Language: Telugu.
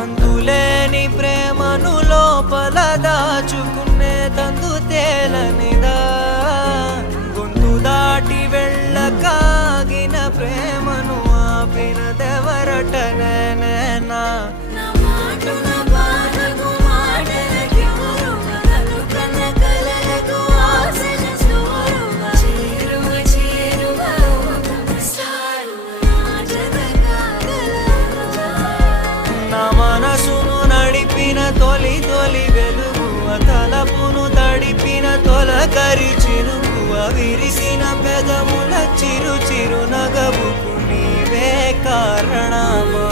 అంతులేని ప్రేమను లోపల దాచుకునే తందు తేలనిదా గొంతు దాటి వెళ్ళకాగిన ప్రేమను ఆపినదెవరటనేనా మనసును నడిపిన తొలి తొలి వెలుగువ తలపును తడిపిన తొలకరి చిరుకువ విరిసిన పెదముల చిరు చిరు నగవుకు నీవే కారణమా.